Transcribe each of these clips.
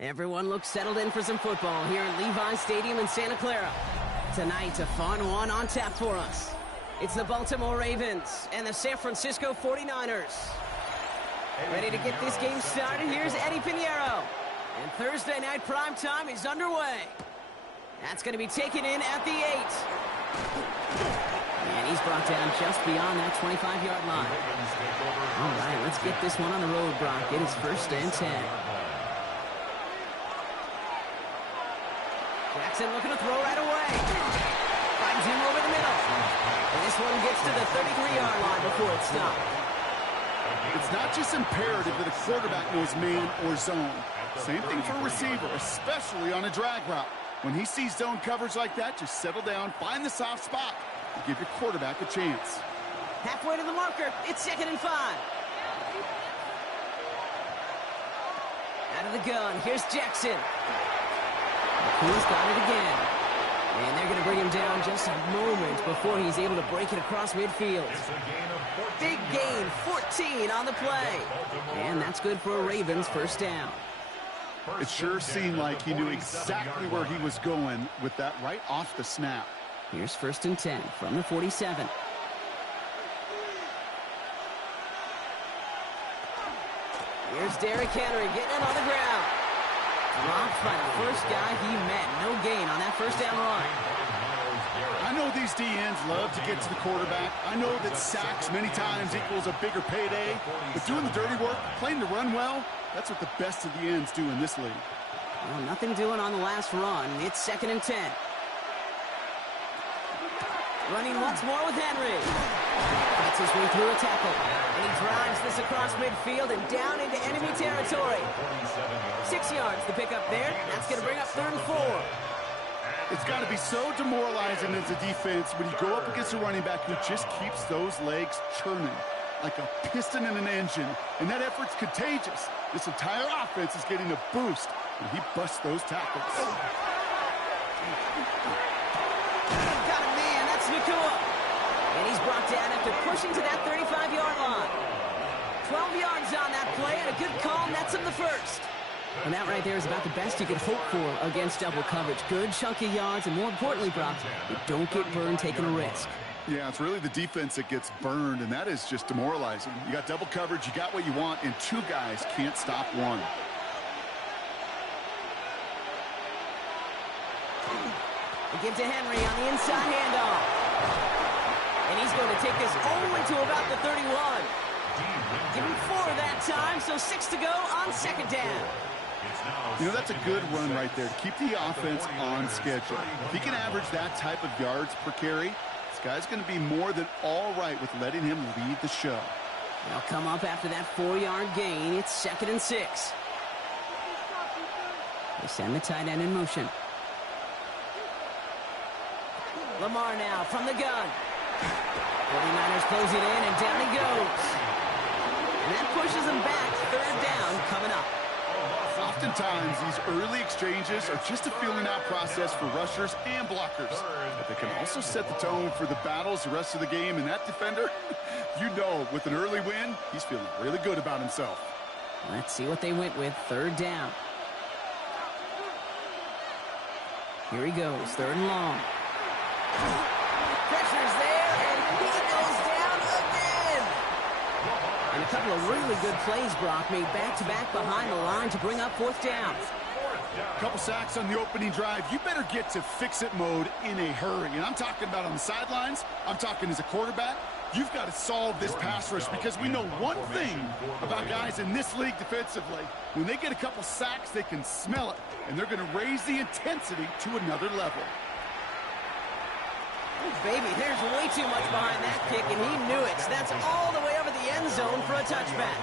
Everyone looks settled in for some football here at Levi Stadium in Santa Clara. Tonight, a fun one on tap for us. It's the Baltimore Ravens and the San Francisco 49ers. Ready to get this game started, here's Eddie Pinheiro. And Thursday night primetime is underway. That's going to be taken in at the 8. And he's brought down just beyond that 25-yard line. All right, let's get this one on the road, Brock. It is 1st and 10. Jackson looking to throw right away. Finds him over the middle. And this one gets to the 33-yard line before it's stopped. It's not just imperative that a quarterback knows man or zone. Same thing for a receiver, especially on a drag route. When he sees zone coverage like that, just settle down, find the soft spot, and give your quarterback a chance. Halfway to the marker, it's 2nd and 5. Out of the gun, here's Jackson. He's got it again. And they're going to bring him down just a moment before he's able to break it across midfield. Big gain, 14 on the play. And that's good for a Ravens 1st down. It sure seemed like he knew exactly where he was going with that right off the snap. Here's 1st and 10 from the 47. Here's Derrick Henry getting it on the ground. Dropped by the first guy he met. No gain on that 1st down run. I know these DNs love to get to the quarterback. I know that sacks many times equals a bigger payday. But doing the dirty work, playing to run well, that's what the best of the ends do in this league. Well, nothing doing on the last run. It's 2nd and 10. Running once more with Henry. Fights his way through a tackle. And he drives this across midfield and down into enemy territory. 6 yards to pick up there. That's going to bring up 3rd and 4. It's got to be so demoralizing as a defense when you go up against a running back who just keeps those legs churning like a piston in an engine. And that effort's contagious. This entire offense is getting a boost when he busts those tackles. Got a man, that's Nacua. And he's brought down after pushing to that 35-yard line. 12 yards on that play and a good call nets him the 1st. And that right there is about the best you could hope for against double coverage. Good chunky yards, and more importantly, Brock, you don't get burned taking a risk. Yeah, it's really the defense that gets burned, and that is just demoralizing. You got double coverage, you got what you want, and 2 guys can't stop one. They give to Henry on the inside handoff. And he's going to take this all the way to about the 31. Give him 4 that time, so 6 to go on 2nd down. You know, that's a good run right there to keep the offense on schedule. If he can average that type of yards per carry, this guy's going to be more than all right with letting him lead the show. They'll come up after that 4-yard gain. It's 2nd and 6. They send the tight end in motion. Lamar now from the gun. 49ers closing in, and down he goes. And that pushes him back. 3rd down coming up. Oftentimes, these early exchanges are just a feeling-out process for rushers and blockers. But they can also set the tone for the battles the rest of the game. And that defender, you know, with an early win, he's feeling really good about himself. Let's see what they went with. 3rd down. Here he goes. 3rd and long. Pressure's there, and he goes down again. And a couple of really good plays, Brock, made back-to-back behind the line to bring up 4th down. A couple sacks on the opening drive. You better get to fix-it mode in a hurry. And I'm talking about on the sidelines. I'm talking as a quarterback. You've got to solve this pass rush because we know one thing about guys in this league defensively. When they get a couple sacks, they can smell it, and they're going to raise the intensity to another level. Oh, baby, there's way too much behind that kick, and he knew it. So that's all the way over the end zone for a touchback.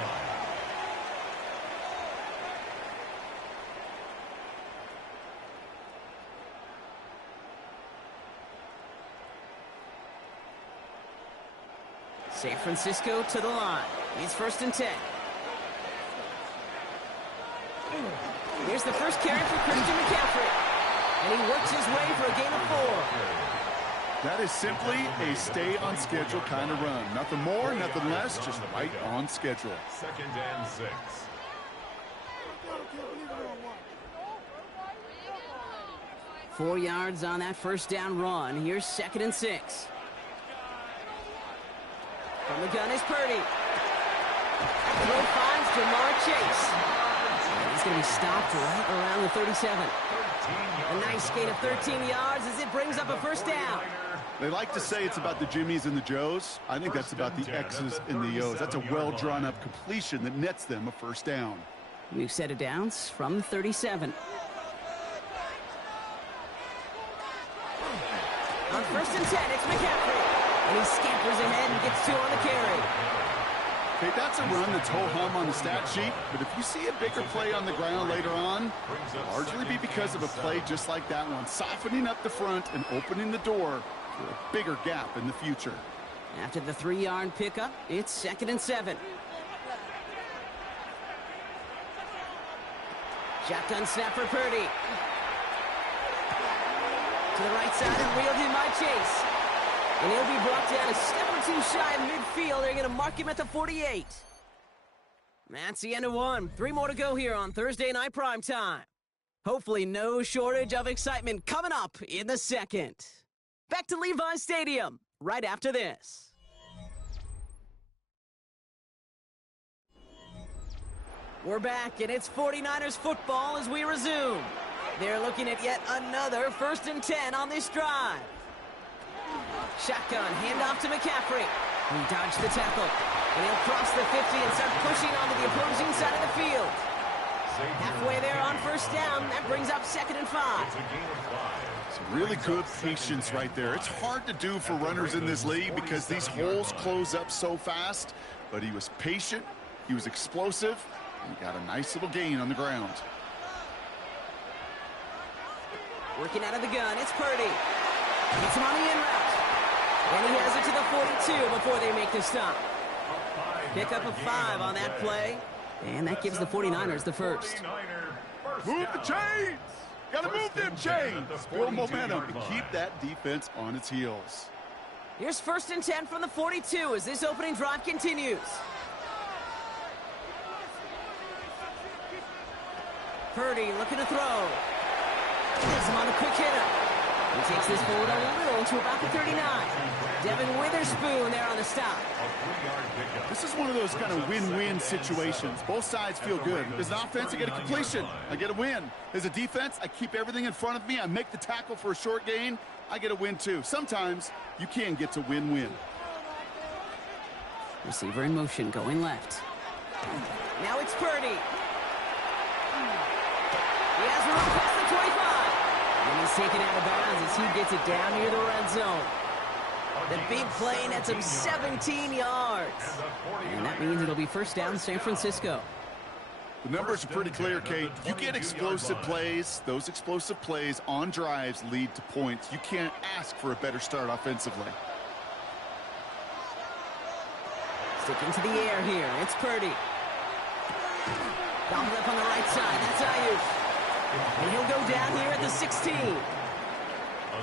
San Francisco to the line. It's 1st and 10. Here's the first carry for Christian McCaffrey. And he works his way for a gain of 4. That is simply a stay-on-schedule kind of run. Nothing more, nothing less, just right on schedule. 2nd and 6. 4 yards on that first down run. Here's 2nd and 6. From the gun is Purdy. Throw finds Jamar Chase. And he's going to be stopped right around the 37. A nice gain of 13 yards as it brings up a first down. They like to say it's about the Jimmies and the Joes. I think that's about the X's and the O's. That's a well-drawn-up completion that nets them a first down. New set of downs from the 37. On 1st and 10, it's McCaffrey. And he scampers ahead and gets 2 on the carry. Okay, that's a run that's ho-hum on the stat sheet, but if you see a bigger play on the ground later on, it'll largely be because of a play just like that one, softening up the front and opening the door for a bigger gap in the future. After the 3-yard pickup, it's 2nd and 7. Shotgun snap for Purdy. To the right side and reeled in by Chase. And he'll be brought down a step or 2 shy of midfield. They're going to mark him at the 48. That's the end of 1. 3 more to go here on Thursday Night Primetime. Hopefully no shortage of excitement coming up in the 2nd. Back to Levi's Stadium right after this. We're back, and it's 49ers football as we resume. They're looking at yet another 1st and 10 on this drive. Shotgun, handoff to McCaffrey. He dodged the tackle. And he'll cross the 50 and start pushing onto the opposing side of the field. Halfway there on 1st down. That brings up 2nd and 5. Some really good patience right there. It's hard to do for runners in this league because these holes close up so fast. But he was patient. He was explosive. And he got a nice little gain on the ground. Working out of the gun, it's Purdy. Gets him on the in route. And he has it to the 42 before they make the stop. Pick up a 5 on that play. And that gives the 49ers the first. Move the chains! Gotta move them chains! Build momentum and keep that defense on its heels. Here's 1st and 10 from the 42 as this opening drive continues. Purdy looking to throw. Gets him on a quick hitter. He takes this forward a little to about the 39. Devin Witherspoon there on the stop. This is one of those kind of win-win situations. Both sides feel good. As an offense, I get a completion. I get a win. As a defense, I keep everything in front of me. I make the tackle for a short gain. I get a win, too. Sometimes you can get to win-win. Receiver in motion, going left. Now it's Purdy. He has room past the 25. And he's taken out of bounds as he gets it down near the red zone. The big play nets him 17 yards. And that means it'll be 1st down San Francisco. The numbers are pretty clear, Kate. You get explosive plays. Those explosive plays on drives lead to points. You can't ask for a better start offensively. Sticking to the air here. It's Purdy. Bombed up on the right side. That's Ayuk. And he'll go down here at the 16.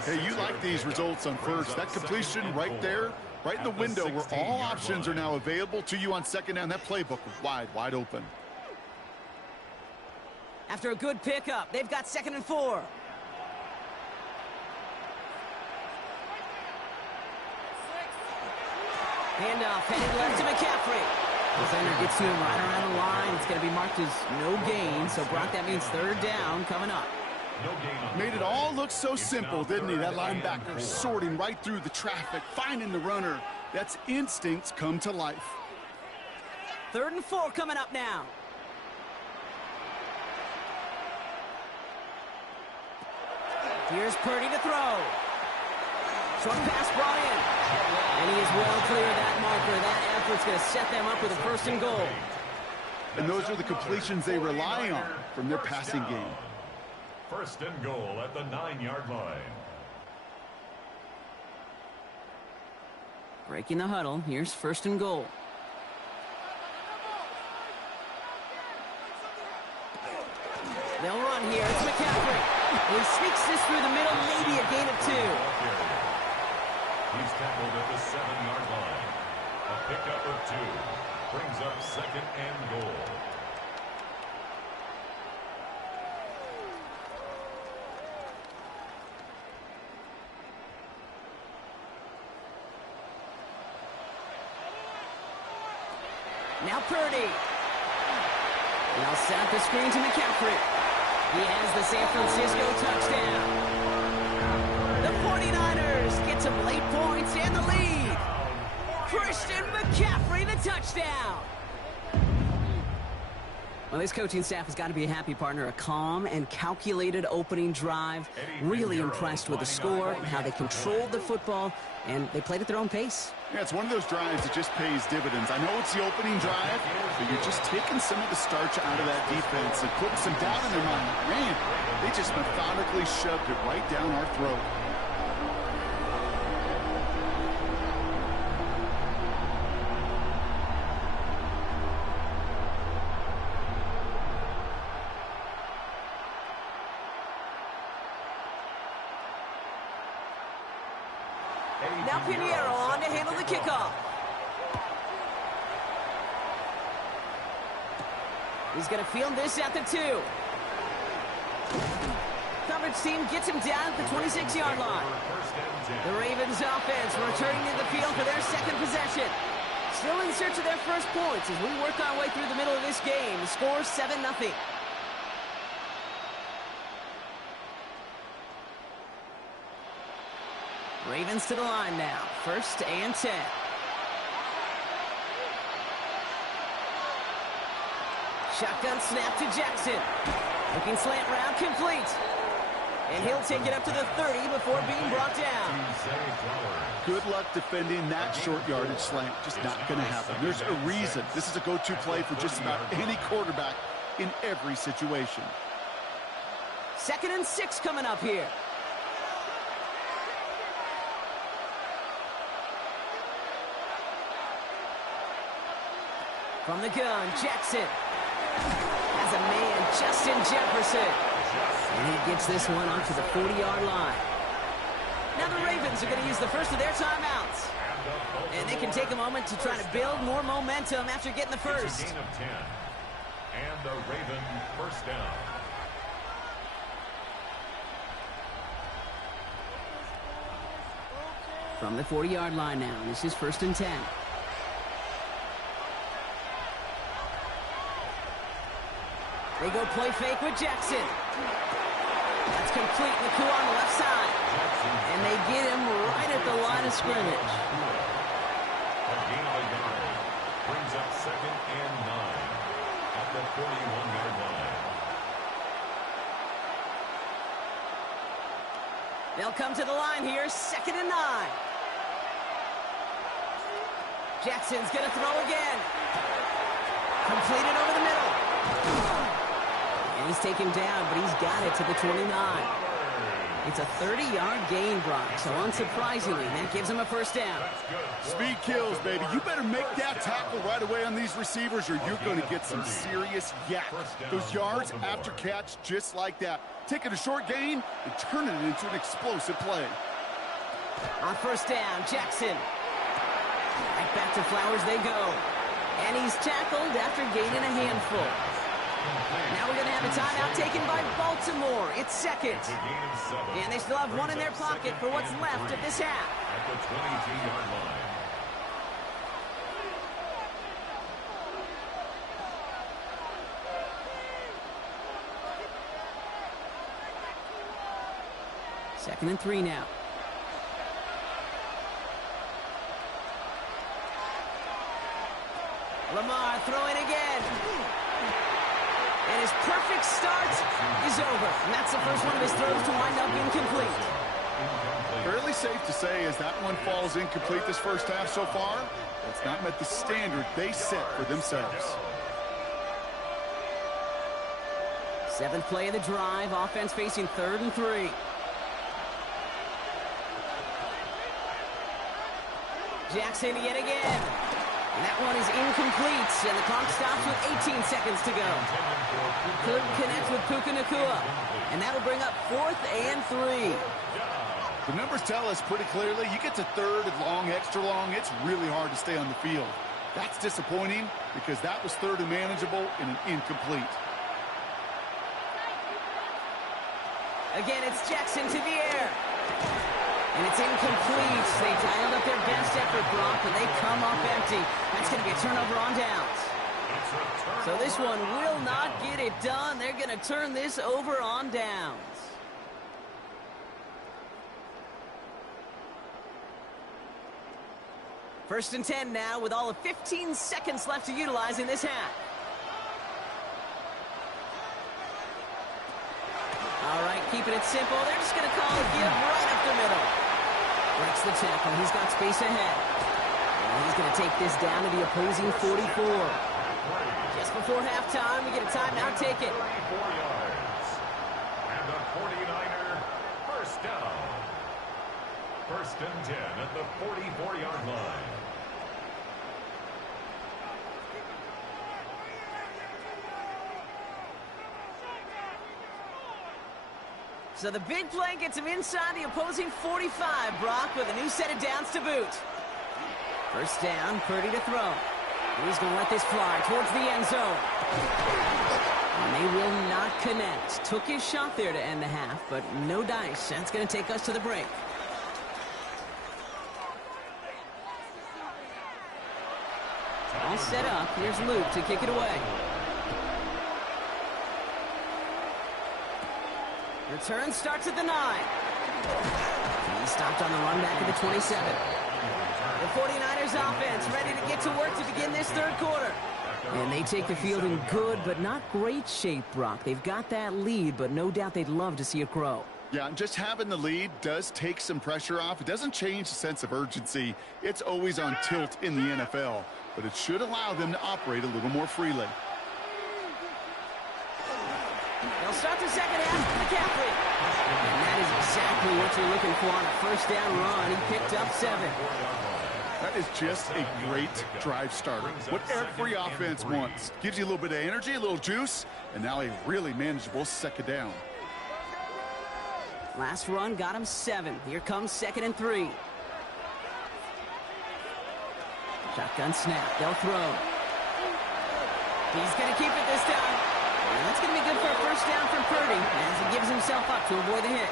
Hey, you like these results on 1st. That completion right there, right in the window where all options are now available to you on 2nd down. That playbook was wide open. After a good pickup, they've got 2nd and 4. Handoff headed left to McCaffrey. Defender gets to him right around the line. It's going to be marked as no gain. So, Brock, that means 3rd down coming up. Made it all look so simple, didn't he? That linebacker sorting right through the traffic, finding the runner. That's instincts come to life. 3rd and 4 coming up now. Here's Purdy to throw. Short pass brought in. And he is well clear of that marker. That effort's going to set them up with a 1st and goal. And those are the completions they rely on from their passing game. 1st and goal at the 9-yard line. Breaking the huddle. Here's 1st and goal. They'll run here. It's McCaffrey. He sneaks this through the middle, maybe a gain of 2. He's tackled at the 7-yard line. A pickup of 2 brings up 2nd and goal. Now Purdy. Now set up the screen to McCaffrey. He has the San Francisco touchdown. The 49ers get some late points and the lead. Christian McCaffrey, the touchdown. Well, this coaching staff has got to be a happy partner. A calm and calculated opening drive. Really impressed with the score, how they controlled the football, and they played at their own pace. Yeah, it's one of those drives that just pays dividends. I know it's the opening drive, but you're just taking some of the starch out of that defense and putting some doubt in their mind. Man, they just methodically shoved it right down our throat. Now Pinheiro on to handle the kickoff. He's going to field this at the 2. Coverage team gets him down at the 26-yard line. The Ravens offense returning to the field for their second possession. Still in search of their first points as we work our way through the middle of this game. The score 7-0. Ravens to the line now. 1st and 10. Shotgun snap to Jackson. Looking slant route complete. And he'll take it up to the 30 before being brought down. Good luck defending that short yardage slant. Just not going to happen. There's a reason. This is a go-to play for just about any quarterback in every situation. 2nd and 6 coming up here. From the gun, Jackson has a man, Justin Jefferson. And he gets this one onto the 40-yard line. Now the Ravens are going to use the first of their timeouts. And they can take a moment to try to build more momentum after getting the first. It's a gain of 10. And the Raven first down. From the 40-yard line now, this is 1st and 10. They go play fake with Jackson. That's complete. Nakua on the left side. And they get him right at the line of scrimmage. A gain of a yard. Brings up 2nd and 9 at the 41-yard line. They'll come to the line here. 2nd and 9. Jackson's going to throw again. Completed over the middle. And he's taken down, but he's got it to the 29. It's a 30-yard gain, Brock, so unsurprisingly, that gives him a first down. Speed kills, baby. You better make that tackle right away on these receivers or you're going to get some serious yak. Those yards after catch just like that. Taking a short gain and turning it into an explosive play. On first down, Jackson. Right back to Flowers they go. And he's tackled after gaining a handful. Now we're going to have a timeout taken by Baltimore. It's 2nd. And they still have one in their pocket for what's left of this half. At the 22-yard line. Second and 3 now. Lamar throwing again. And his perfect start is over. And that's the first one of his throws to wind up incomplete. Fairly safe to say as that one falls incomplete this first half so far, it's not met the standard they set for themselves. 7th play of the drive. Offense facing 3rd and 3. Jackson yet again. And that one is incomplete, and the clock stops with 18 seconds to go. Couldn't connect with Puka Nacua, and that'll bring up 4th and 3. The numbers tell us pretty clearly, you get to 3rd and long, extra long, it's really hard to stay on the field. That's disappointing because that was 3rd and manageable and an incomplete. Again, it's Jackson to the air. And it's incomplete. They dialed up their best effort, Brock, but they come up empty. That's going to be a turnover on downs. So this one will not get it done. They're going to turn this over on downs. First and 10 now with all of 15 seconds left to utilize in this half. All right, keeping it simple. They're just going to call a give right up the middle. Breaks the tackle. He's got space ahead. And he's going to take this down to the opposing 44. Just before halftime, we get a timeout. Take it. 34 yards. And the 49er first down. First and 10 at the 44-yard line. So the big play gets him inside the opposing 45, Brock, with a new set of downs to boot. First down, Purdy to throw. He's going to let this fly towards the end zone. And they will not connect. Took his shot there to end the half, but no dice. That's going to take us to the break. All set up. Here's Luke to kick it away. Return starts at the 9. He stopped on the run back at the 27. The 49ers offense ready to get to work to begin this third quarter. And they take the field in good but not great shape, Brock. They've got that lead, but no doubt they'd love to see it grow. Yeah, and just having the lead does take some pressure off. It doesn't change the sense of urgency. It's always on tilt in the NFL, but it should allow them to operate a little more freely. They'll start the second half with McCaffrey. And that is exactly what you're looking for on a first down run. He picked up 7. That is just a great drive starter. What every offense wants. Gives you a little bit of energy, a little juice, and now a really manageable second down. Last run got him 7. Here comes second and 3. Shotgun snap. They'll throw. He's going to keep it this time. And that's going to be good for a first down from Purdy as he gives himself up to avoid the hit.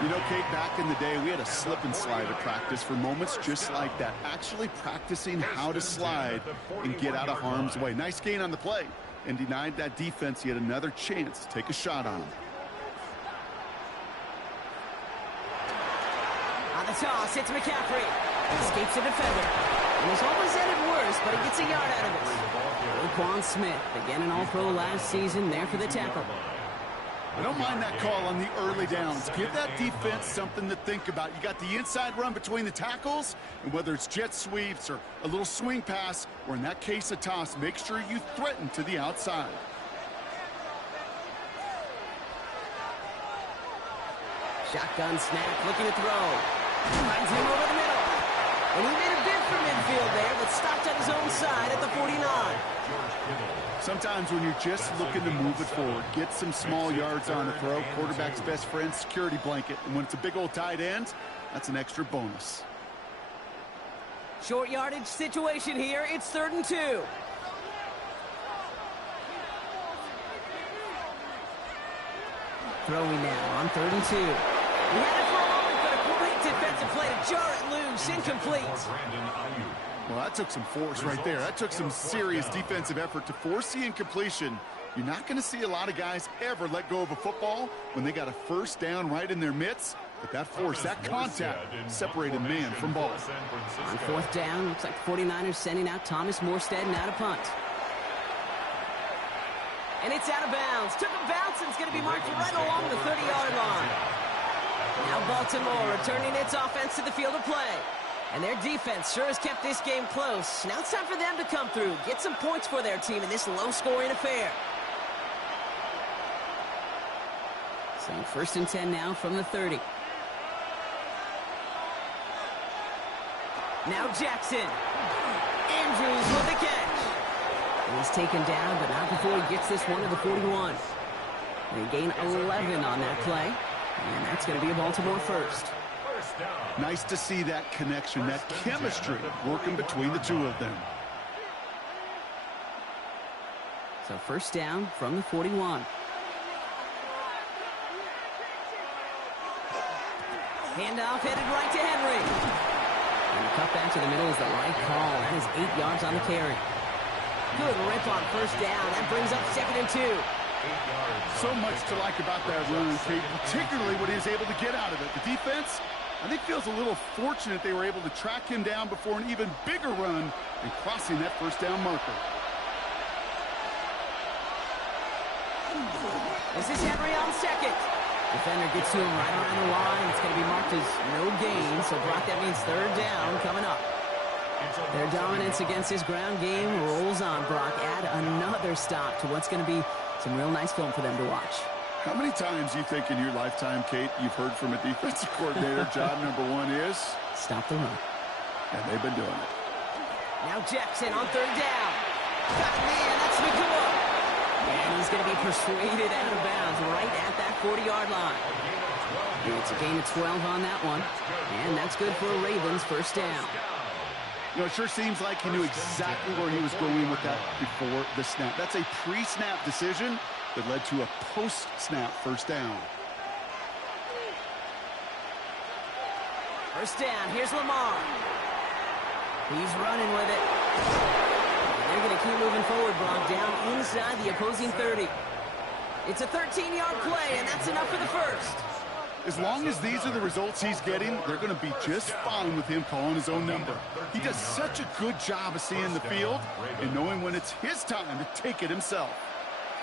You know, Kate, back in the day, we had a slip and slide at practice for moments just like that. Actually practicing how to slide and get out of harm's way. Nice gain on the play and denied that defense yet another chance to take a shot on him. On the toss, it's McCaffrey. Escapes the defender. It was almost ended worse, but he gets a yard out of it. Roquan Smith, again an All-Pro last season, there for the tackle. I don't mind that call on the early downs. Give that defense something to think about. You got the inside run between the tackles, and whether it's jet sweeps or a little swing pass, or in that case a toss, make sure you threaten to the outside. Shotgun snap, looking to throw. Finds him over the middle. And he made a bid for midfield there, but stopped at his own side at the 49. Sometimes when you're just looking to move it forward, get some small yards on the throw, quarterback's best friend, security blanket. And when it's a big old tight end, that's an extra bonus. Short yardage situation here. It's 3rd and 2. Throwing now on 3rd and 2. He had it for a moment, but a great defensive play to jar it loose. Incomplete. Well, that took some force right there. That took some serious defensive effort to force the incompletion. You're not going to see a lot of guys ever let go of a football when they got a first down right in their midst. But that force, that contact, separated man from ball. On 4th down, looks like the 49ers sending out Thomas Morstead now to punt. And it's out of bounds. Took a bounce and it's going to be marked right along the 30-yard line. Now Baltimore returning its offense to the field of play. And their defense sure has kept this game close. Now it's time for them to come through, get some points for their team in this low-scoring affair. So 1st and 10 now from the 30. Now Jackson. Andrews with the catch. And he's taken down, but not before he gets this one to the 41. They gain 11 on that play. And that's going to be a Baltimore first. Nice to see that connection, that chemistry working between the two of them. So 1st down from the 41. Handoff headed right to Henry. And the cut back to the middle is the right call. That is 8 yards on the carry. Good rip on first down. That brings up 2nd and 2. So much to like about that run, Kate, particularly what he was able to get out of it. The defense, I think, feels a little fortunate they were able to track him down before an even bigger run and crossing that first down marker. This is Henry on 2nd. Defender gets to him right around the line. It's going to be marked as no gain. So, Brock, that means 3rd down coming up. Their dominance against his ground game rolls on, Brock. Add another stop to what's going to be some real nice film for them to watch. How many times do you think in your lifetime, Kate, you've heard from a defensive coordinator, job number 1 is? Stop the run. And they've been doing it. Now Jackson on 3rd down. Got a man, that's Nacua. And he's going to be persuaded out of bounds right at that 40-yard line. And it's a gain of 12 on that one. And that's good for a Ravens first down. You know, it sure seems like he knew exactly where he was going with that before the snap. That's a pre-snap decision that led to a post-snap first down. First down, here's Lamar. He's running with it. And they're going to keep moving forward, Brock, down inside the opposing 30. It's a 13-yard play, and that's enough for the first. As long as these are the results he's getting, they're going to be just fine with him calling his own number. He does such a good job of seeing the field and knowing when it's his time to take it himself.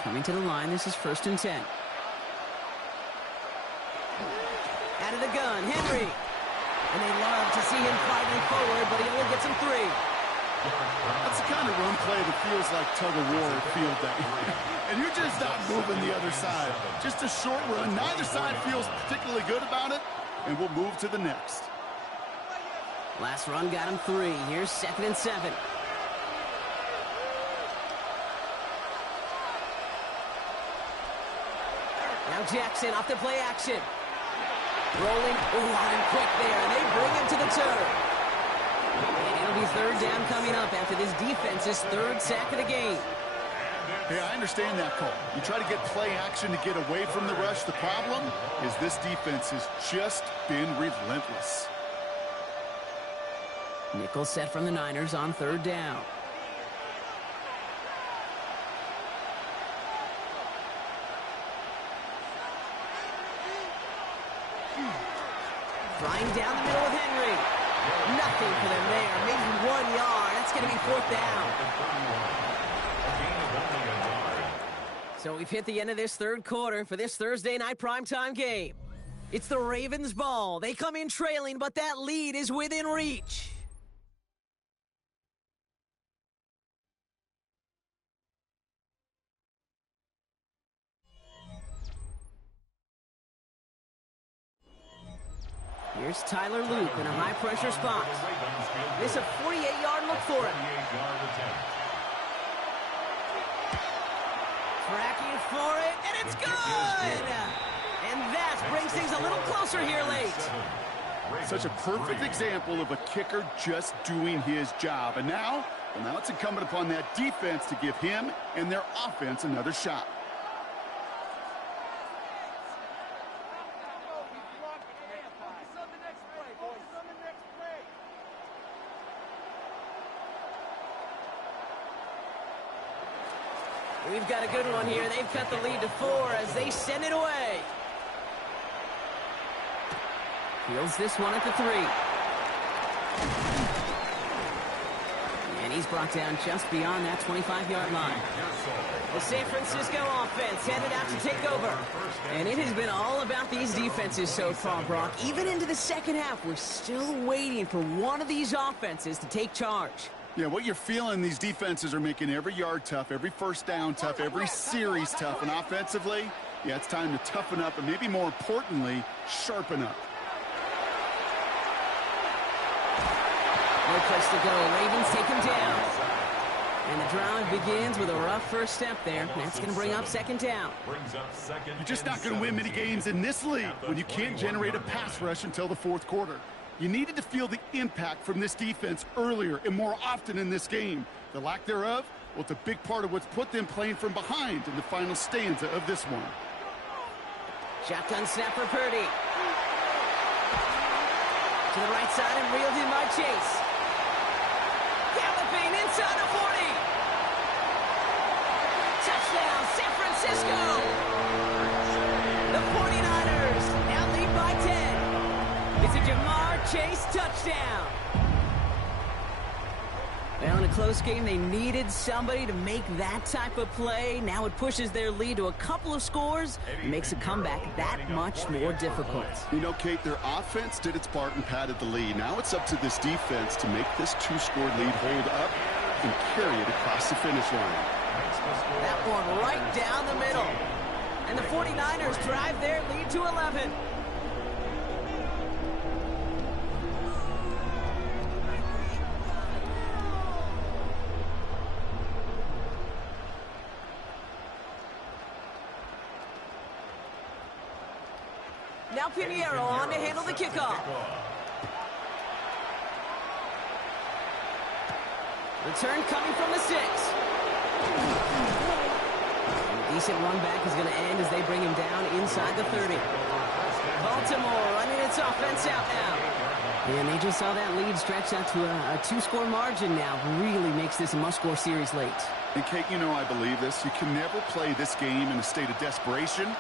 Coming to the line, this is 1st and 10. Out of the gun, Henry. And they love to see him fighting forward, but he only gets him 3. That's the kind of run play that feels like tug-of-war at field day. And you're just not moving the other side. Just a short run. Neither side feels particularly good about it, and we'll move to the next. Last run got him 3. Here's 2nd and 7. Now Jackson off the play action. Rolling, and quick there, and they bring him to the turn. And it'll be 3rd down coming up after this defense's 3rd sack of the game. Hey, I understand that call. You try to get play action to get away from the rush. The problem is this defense has just been relentless. Nickel set from the Niners on 3rd down. Flying down the middle with Henry. Nothing for them there. Maybe 1 yard. That's going to be 4th down. So we've hit the end of this 3rd quarter for this Thursday night primetime game. It's the Ravens' ball. They come in trailing, but that lead is within reach. Here's Tyler Loop in a high-pressure spot. This a 48-yard look for him. Tracking for it, and it's good! And that brings things a little closer here late. Such a perfect example of a kicker just doing his job. And now it's incumbent upon that defense to give him and their offense another shot. We've got a good one here. They've cut the lead to 4 as they send it away. Fields this one at the 3. And he's brought down just beyond that 25-yard line. The San Francisco offense headed out to take over. And it has been all about these defenses so far, Brock. Even into the second half, we're still waiting for one of these offenses to take charge. Yeah, what you're feeling, these defenses are making every yard tough, every first down tough, every series tough. And offensively, yeah, it's time to toughen up and maybe more importantly, sharpen up. No place to go. Ravens take him down. And the drive begins with a rough first step there. That's going to bring up 2nd down. You're just not going to win many games in this league when you can't generate a pass rush until the 4th quarter. You needed to feel the impact from this defense earlier and more often in this game. The lack thereof, well, it's a big part of what's put them playing from behind in the final stanza of this one. Shotgun snap for Purdy. To the right side and reeled in by Chase. Galloping inside the 40. touchdown, San Francisco! The 49ers now lead by 10. It's a Jamar Chase touchdown. Well, in a close game, they needed somebody to make that type of play. Now it pushes their lead to a couple of scores and makes a comeback that much more difficult. You know, Kate, their offense did its part and padded the lead. Now it's up to this defense to make this two-score lead hold up and carry it across the finish line. That one right down the middle. And the 49ers drive their lead to 11. Now Pinheiro on to handle the kickoff. Return coming from the 6. And a decent run back is going to end as they bring him down inside the 30. Baltimore running its offense out now. And they just saw that lead stretch out to a two-score margin now. Really makes this a must-score series late. And Kate, you know I believe this. You can never play this game in a state of desperation.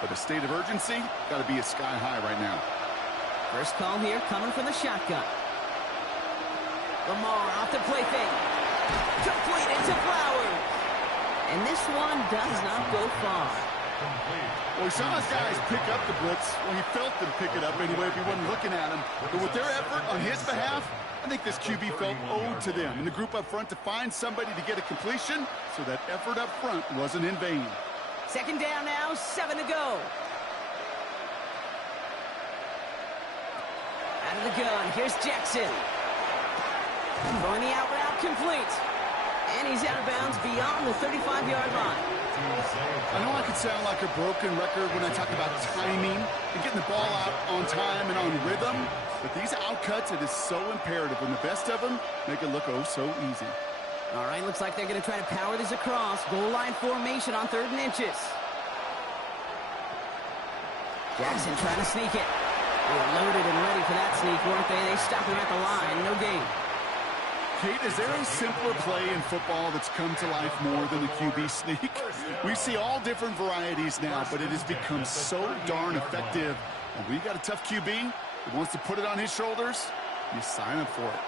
But a state of urgency, got to be a sky high right now. First call here coming from the shotgun. Lamar off the play fake. Complete into Flowers. And this one does not go far. Well, he saw his guys pick up the blitz. Well, he felt them pick it up anyway if he wasn't looking at him. But with their effort on his behalf, I think this QB felt owed to them. And the group up front to find somebody to get a completion, so that effort up front wasn't in vain. Second down now, 7 to go. Out of the gun, here's Jackson. Throwing the out route complete. And he's out of bounds beyond the 35-yard line. I know I could sound like a broken record when I talk about timing and getting the ball out on time and on rhythm, but these outcuts, it is so imperative. And the best of them make it look oh so easy. All right, looks like they're going to try to power this across. Goal line formation on 3rd and inches. Jackson trying to sneak it. They were loaded and ready for that sneak, weren't they? They stopped him at the line. No gain. Kate, is there a simpler play in football that's come to life more than the QB sneak? We see all different varieties now, but it has become so darn effective. And when you got a tough QB that wants to put it on his shoulders, you sign up for it.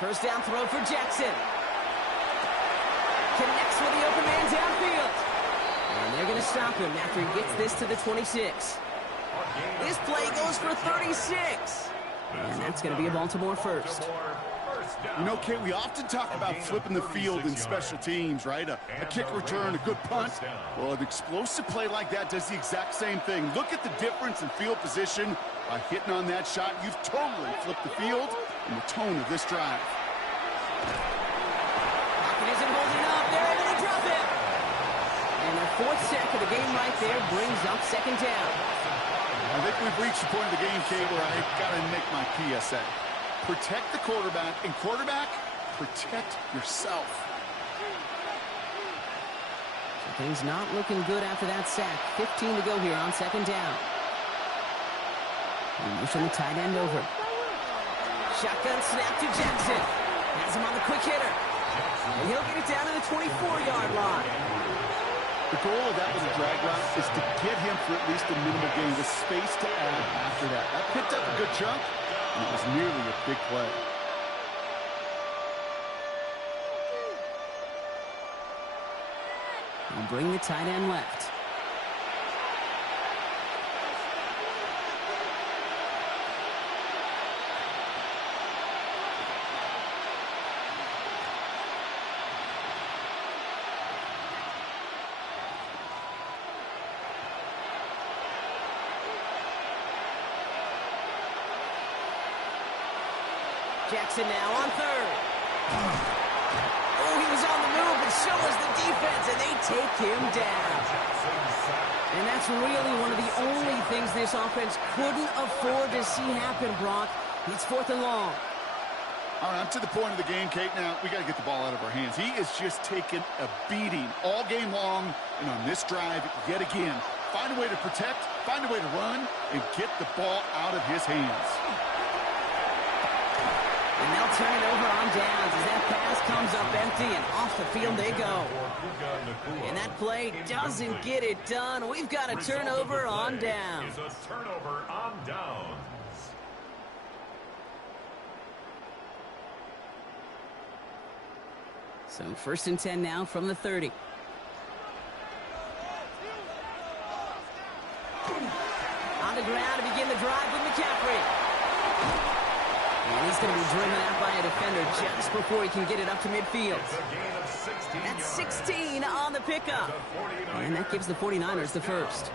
First down throw for Jackson. Connects with the open man downfield. And they're going to stop him after he gets this to the 26. This play goes for 36. And that's going to be a Baltimore first. You know, Kate, we often talk about flipping the field in special teams, right? A kick return, a good punt. Well, an explosive play like that does the exact same thing. Look at the difference in field position. By hitting on that shot, you've totally flipped the field and the tone of this drive. Pocket isn't holding up. They're able to drop it. And their 4th sack of the game right there brings up 2nd down. I think we've reached the point of the game, Kate, where I got to make my PSA. Protect the quarterback, and quarterback, protect yourself. So things not looking good after that sack. 15 to go here on 2nd down. And pushing the tight end over. Shotgun snap to Jackson. Has him on the quick hitter. And he'll get it down to the 24-yard line. The goal of that little drag route is to get him for at least a minimal gain with space to add after that. That picked up a good chunk, and it was nearly a big play. And bring the tight end left. Jackson now on 3rd. Oh, he was on the move, and so was the defense, and they take him down. And that's really one of the only things this offense couldn't afford to see happen, Brock. It's 4th and long. All right, I'm to the point of the game, Kate. Now, we got to get the ball out of our hands. He is just taking a beating all game long, and on this drive, yet again, find a way to protect, find a way to run, and get the ball out of his hands. And they'll turn it over on downs as that pass comes up empty, and off the field they go. And that play doesn't get it done. We've got a turnover on downs. It's a turnover on downs. So 1st and 10 now from the 30. On the ground to begin the drive with McCaffrey. And he's going to be driven out by a defender just before he can get it up to midfield. That's 16 on the pickup. And that gives the 49ers the first.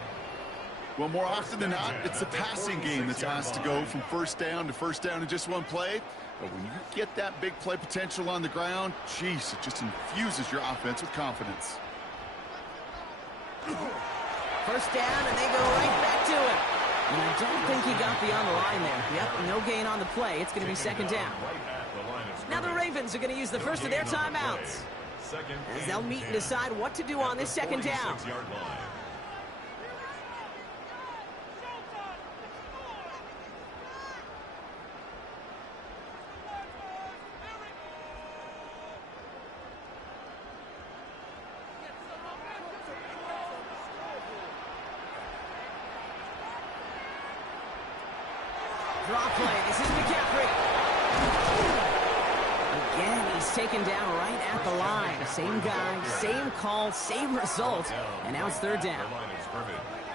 Well, more often than not, it's the passing game that's asked to go from first down in just one play. But when you get that big play potential on the ground, geez, it just infuses your offense with confidence. First down, and they go right back to it. And I don't think he got beyond the line there. Yep, no gain on the play. It's going to be 2nd down. Now the Ravens are going to use the first of their timeouts, as they'll meet and decide what to do on this 2nd down. Draw play. This is McCaffrey. Again, he's taken down right at the line. Same guy, same call, same result. And now it's 3rd down.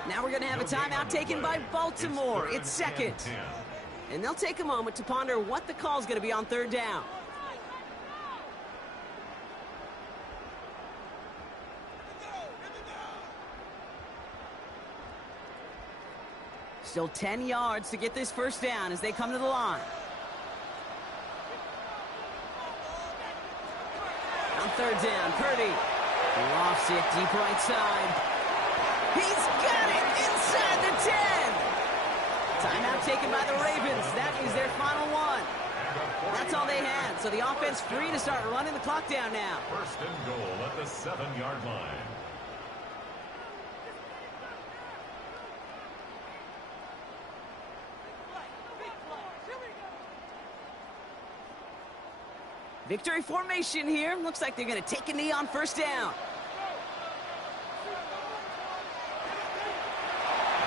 Now we're going to have a timeout taken by Baltimore. It's 2nd. And they'll take a moment to ponder what the call is going to be on 3rd down. Still 10 yards to get this first down as they come to the line. On 3rd down, Purdy lofts it deep right side. He's got it inside the 10. Timeout taken by the Ravens. That is their final one. That's all they had. So the offense free to start running the clock down now. 1st and goal at the 7-yard line. Victory formation here. Looks like they're going to take a knee on 1st down.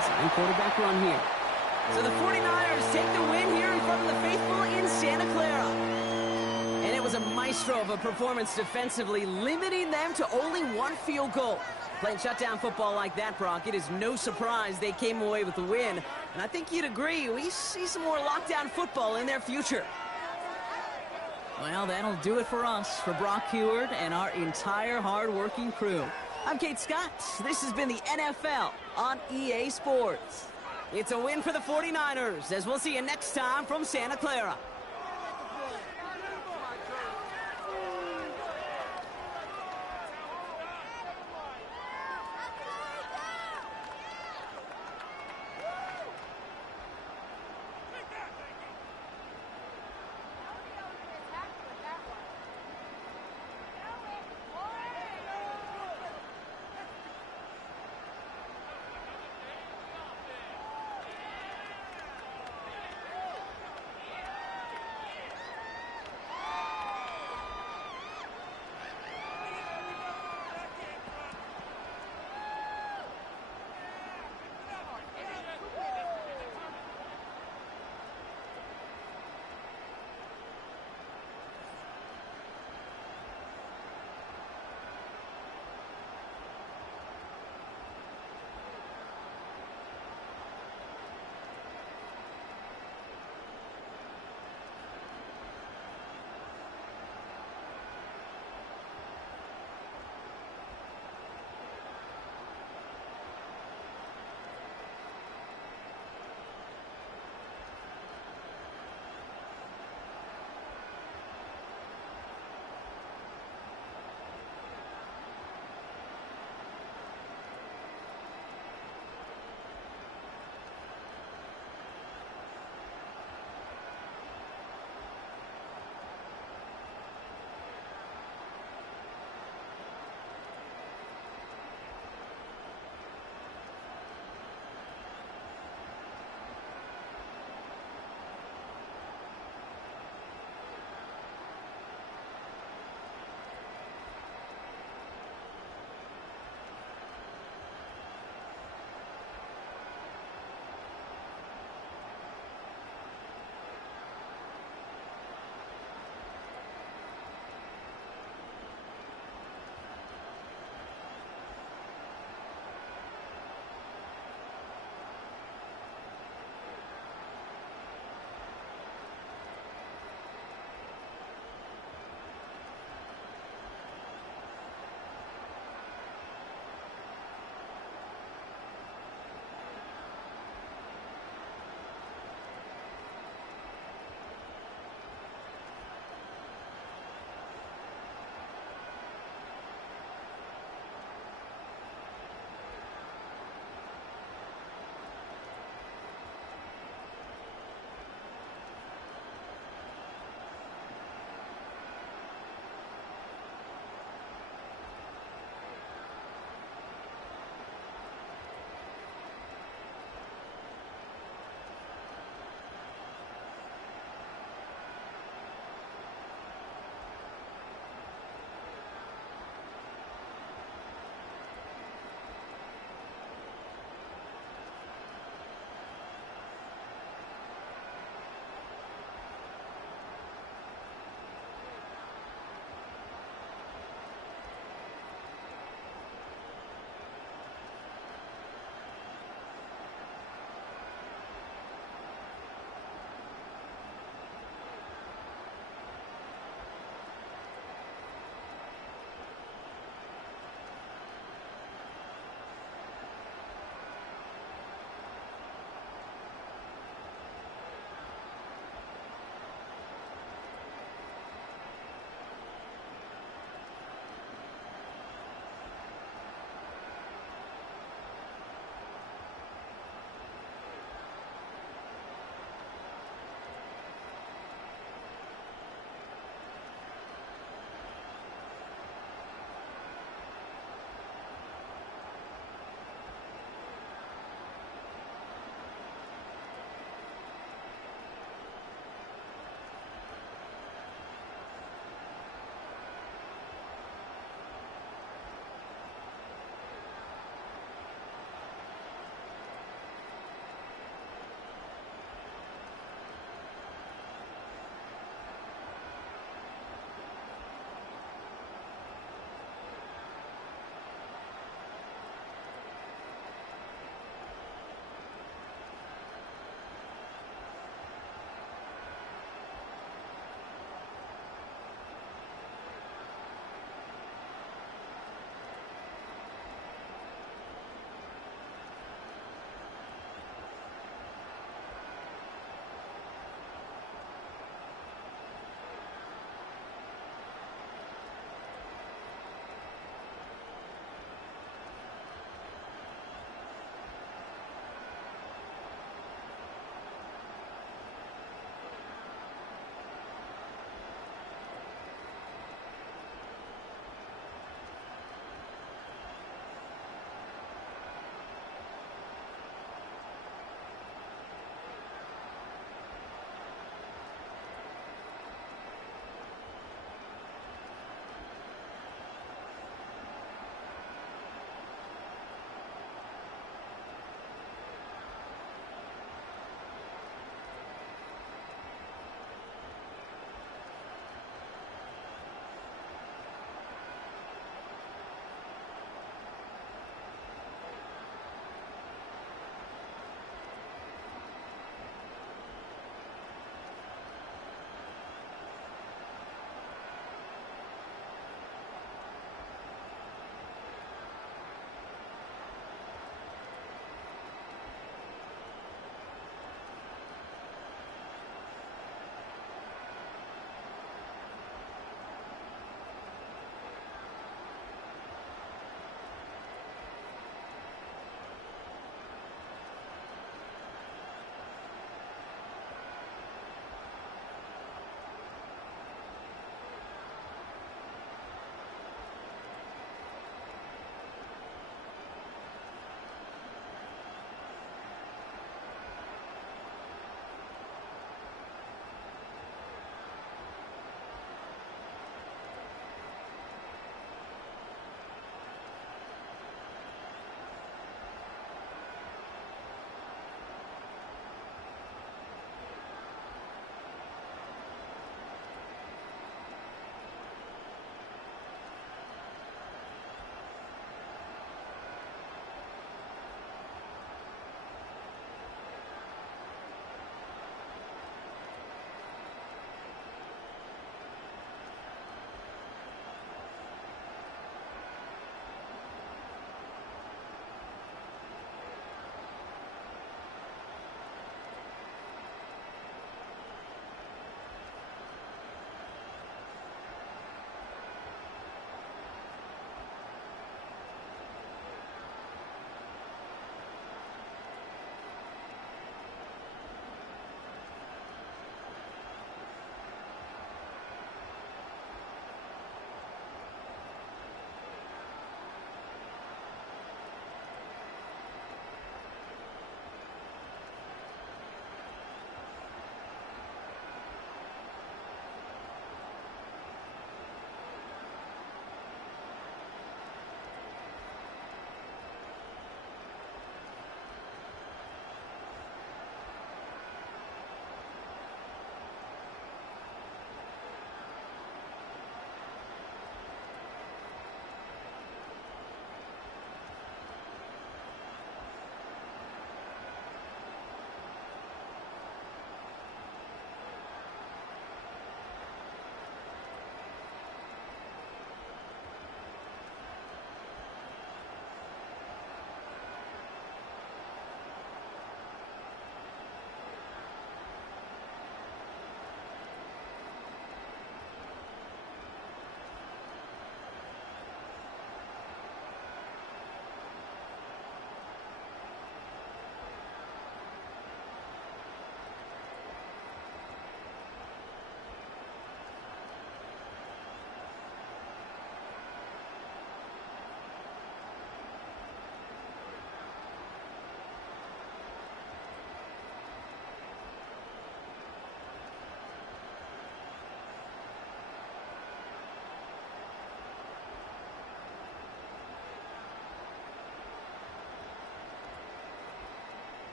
Design quarterback run here. So the 49ers take the win here in front of the faithful in Santa Clara. And it was a maestro of a performance defensively, limiting them to only 1 field goal. Playing shutdown football like that, Brock, it is no surprise they came away with the win. And I think you'd agree, we see some more lockdown football in their future. Well, that'll do it for us, for Brock Huard and our entire hard-working crew. I'm Kate Scott. This has been the NFL on EA Sports. It's a win for the 49ers, as we'll see you next time from Santa Clara.